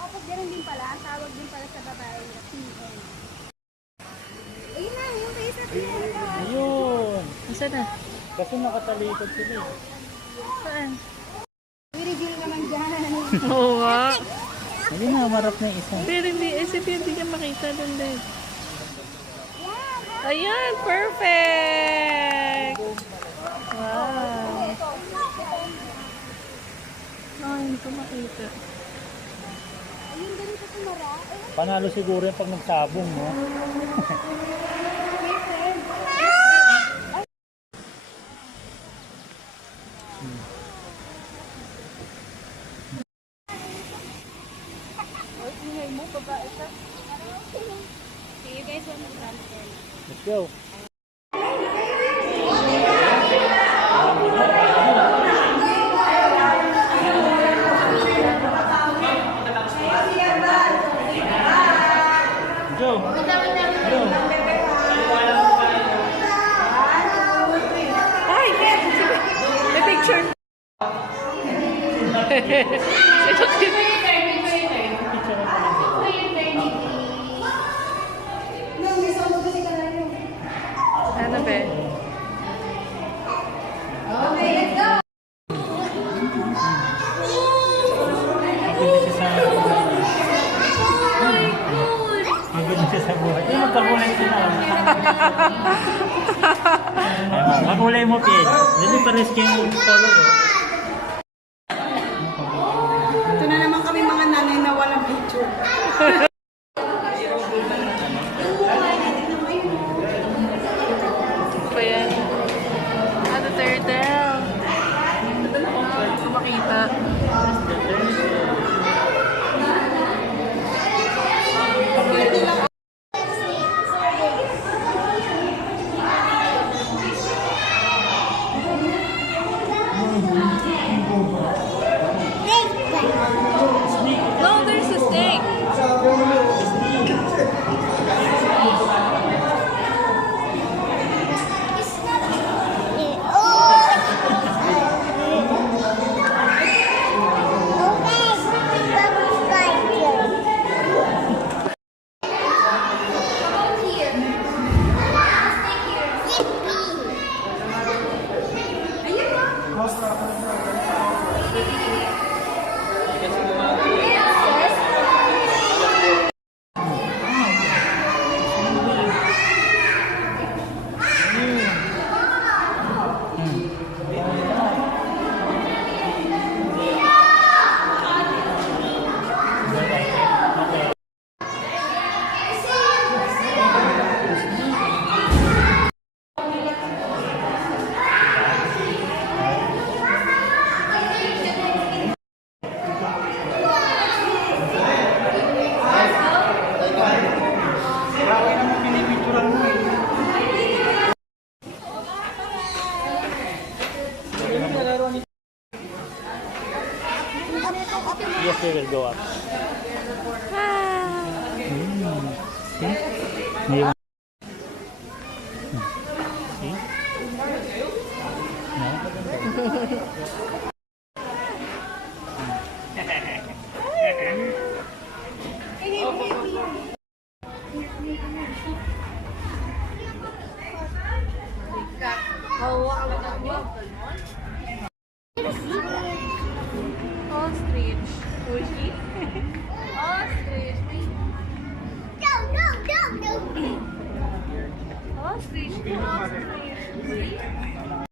Kapag ganun din pala, tawag din pala sa babae na PN. Ayun na, yung face na PN. Ayun. Nasaan na? Kasi nakatalikod sila eh. Saan? I-reveal naman dyan. Oo nga. Hindi na, marap na yung isa. Pero hindi, hindi ka makita doon din. Ayan, perfect! Wow. Ay, hindi ko makita. Ayun, ganun sa tumara. Panalo siguro yung pag nagsabong, no? Ingay mo, babae ka. See you guys on the transfer. Let's go. Go. Go. Ay! May picture. Ito ano ba? Okay, let's go! Maganda siya sa buhay. Eh, magkakulay sila. Magkulay mo, Pien. Hindi pares kayo color, oh. Ito na naman kami mga nanay na walang picture. Pa yan. Ano, turtle? Hindi ko makita. No, there's a snake. Yes, they will go up. See? May- See? Ostrich. Sushi. Ostrich. Ostrich. Ostrich.